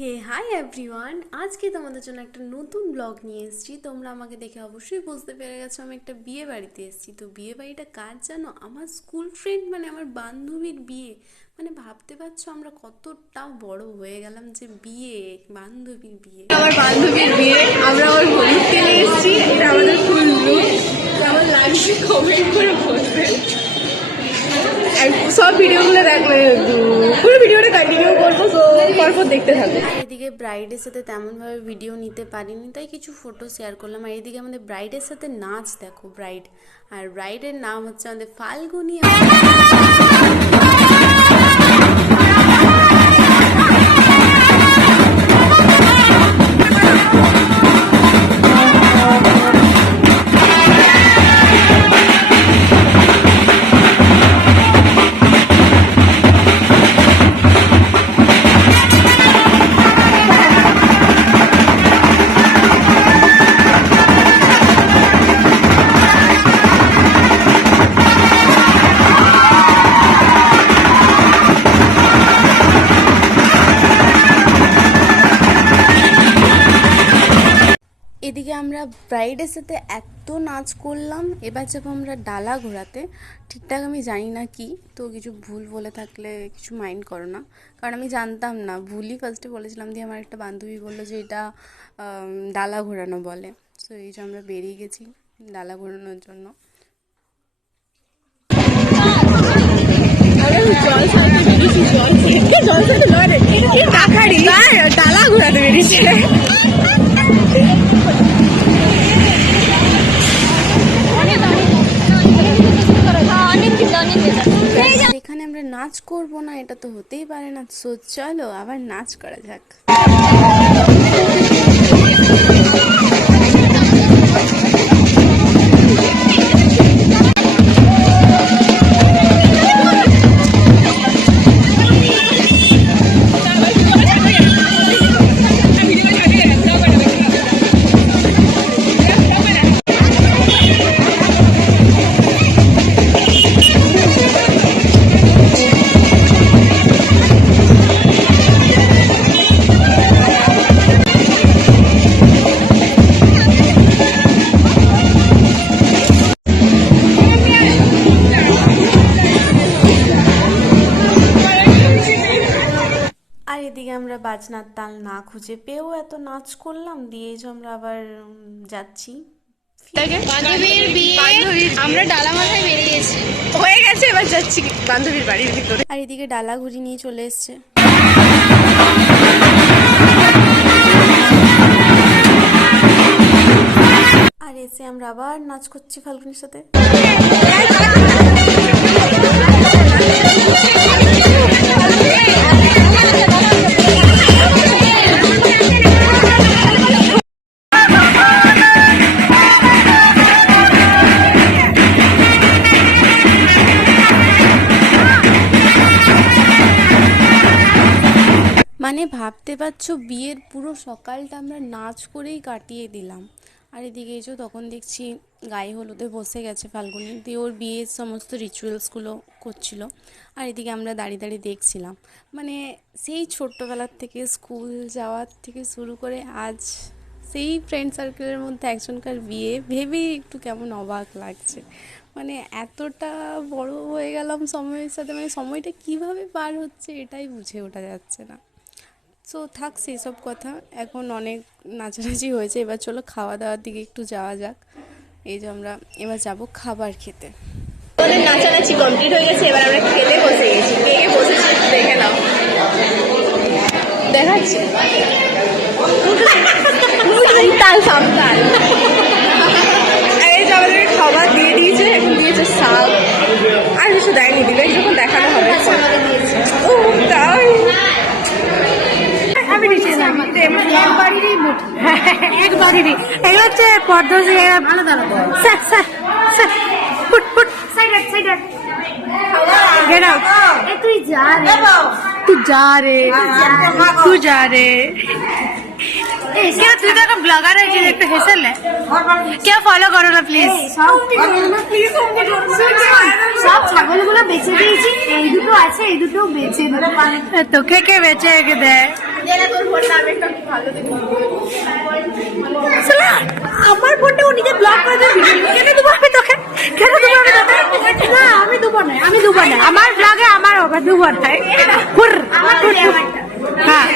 হে hi everyone, আজকে তোমাদের জন্য একটা নতুন ব্লগ নিয়ে এসেছি। তোমরা আমাকে দেখে অবশ্যই বুঝতে পেরে গেছো আমি একটা বিয়ে বাড়িতে এসেছি। তো বিয়ে বাড়িটা কার জানো? আমার স্কুল ফ্রেন্ড, মানে আমার বান্ধবীর বিয়ে। মানে ভাবতে পারছো আমরা কতটা বড় হয়ে গেলাম যে বিয়ে, বান্ধবীর বিয়ে। আমার বান্ধবীর বিয়ে, আমরা আমার হলুদকে নিয়ে এসেছি। এটা আমাদের ফুল লুক। কেমন লাগছে কমেন্ট করে বলবেন। আর সব ভিডিওগুলো দেখবে, পুরো ভিডিওটা কন্টিনিউ করবো, তো পরপর দেখতে থাকো। আর এদিকে ব্রাইডের সাথে তেমনভাবে ভিডিও নিতে পারিনি, তাই কিছু ফটো শেয়ার করলাম। আর এদিকে আমাদের ব্রাইডের সাথে নাচ দেখো, ব্রাইড। আর ব্রাইডের নাম হচ্ছে আমাদের ফাল্গুনি। এদিকে আমরা ব্রাইডের সাথে এত নাচ করলাম। এবার যাবো আমরা ডালা ঘোরাতে। ঠিকঠাক আমি জানি না কি, তো কিছু ভুল বলে থাকলে কিছু মাইন্ড করো না, কারণ আমি জানতাম না। ভুলই ফার্স্টে বলেছিলাম, দিয়ে আমার একটা বান্ধবী বললো যে এটা ডালা ঘোরানো বলে। তো এই যে আমরা বেরিয়ে গেছি ডালা ঘোরানোর জন্য। ডালা ঘোরাতে বেরিয়েছে। এখানে আমরা নাচ করব না, এটা তো হতেই পারে না। সো চলো আবার নাচ করা যাক। আর এদিকে আমরা বাজনার তাল না খুঁজে পেয়েও এত নাচ করলাম, দিয়ে যে আমরা আবার যাচ্ছি। বান্ধবীর বিয়ে, আমরা ডালা মাথায় বেরিয়েছি, হয়ে গেছে। এবার যাচ্ছি বান্ধবীর বাড়ির ভিতরে। আর এদিকে ডালা ঘুরি নিয়ে চলে এসছে। আর এসে আমরা আবার নাচ করছি ফাল্গুনির সাথে। মানে ভাবতে পারছো বিয়ের পুরো সকালটা আমরা নাচ করেই কাটিয়ে দিলাম। আর এদিকে এসো, তখন দেখছি গায়ে হলুদে বসে গেছে ফাল্গুনি, দিয়ে ওর বিয়ের সমস্ত রিচুয়ালসগুলো করছিল। আর এদিকে আমরা দাঁড়িয়ে দাঁড়িয়ে দেখছিলাম। মানে সেই ছোট্টবেলার থেকে স্কুল যাওয়ার থেকে শুরু করে আজ সেই ফ্রেন্ড সার্কেলের মধ্যে একজনকার বিয়ে ভেবেই একটু কেমন অবাক লাগছে। মানে এতটা বড় হয়ে গেলাম সময়ের সাথে, মানে সময়টা কিভাবে পার হচ্ছে এটাই বুঝে ওঠা যাচ্ছে না। সো থাক সেসব কথা, এখন অনেক নাচানাচি হয়েছে, এবার চলো খাওয়া দাওয়ার দিকে একটু যাওয়া যাক। এই যে আমরা এবার যাব খাবার খেতে। আমাদের নাচানাচি কমপ্লিট হয়ে গেছে, এবার আমরা খেতে বসে গেছি। কে কে বসেছি দেখে নাও, দেখাচ্ছি। সান্তাল সান্তাল। আর এই যে আমাদেরকে খাবার দিয়ে দিয়েছে, এখন দিয়েছে শাক, আর কিছু দেয়নি, দিলে যখন দেখানো হবে। ও তাই আমি নিচে এক বাড়িরই এক বাড়িরই এই হচ্ছে পদ্মজি আলাদা আলাদা। ফুট ফুট সাইড সাইড তুই যা রে, তুই যা রে, তুই যা রে। क्या तुझे तो ब्लॉगर है कि एक हेसर ले क्या फॉलो करो ना प्लीज सब ছাগলগুলো বেচে দিয়েছি এই দুটো আছে এই দুটো বেচে দে তো কে কে বেচে কে দে আমার ফোনটা ও নিজে ব্লক করে দেবে। কেন দেবো আমি তোকে? কেন দেবো আমি তোকে? না আমি দেবো না, আমি দেবো না। আমার ব্লগে আমার হবে, দেবো না। হ্যাঁ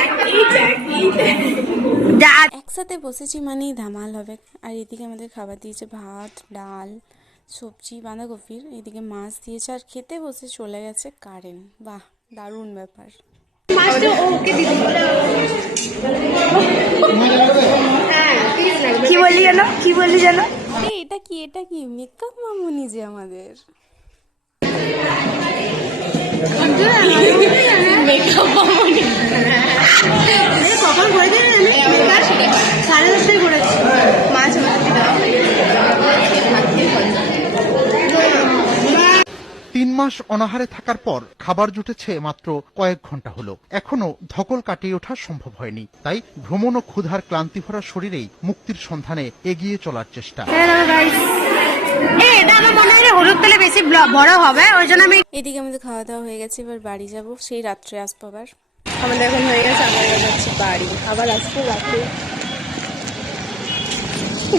যা একসাথে বসেছি মানেই ধামাল হবে। আর এদিকে আমাদের খাবার দিয়েছে ভাত, ডাল, সবজি, বাঁধাকপির, এদিকে মাছ দিয়েছে, আর খেতে বসে চলে গেছে কারেন্ট। বাহ, দারুণ ব্যাপার। কি বললি জানো, কি বললি জানো? এটা কি, এটা কি মেকআপ মামুনি যে আমাদের। কখন করে দেবেন? সাড়ে 10টায় করেছি। মাছ আমাকে দেওয়া হয়ে গেছে। 3 মাস অনাহারে থাকার পর খাবার জুটেছে মাত্র কয়েক ঘন্টা হলো। এখনো ধকল কাটিয়ে ওঠা সম্ভব হয়নি, তাই ভ্রমণ ও ক্ষুধার ক্লান্তি ভরা শরীরেই মুক্তির সন্ধানে এগিয়ে চলার চেষ্টা। এটা আমার মনে হয় হলুদ তেলে বেশি বড় হবে, ওই জন্য আমি এদিকে আমাদের খাওয়া দাওয়া হয়ে গেছে, এবার বাড়ি যাব, সেই রাত্রে আসবো আবার। আমাদের এখন হয়ে গেছে, আমরা যাচ্ছি বাড়ি, আবার আসবো রাতে।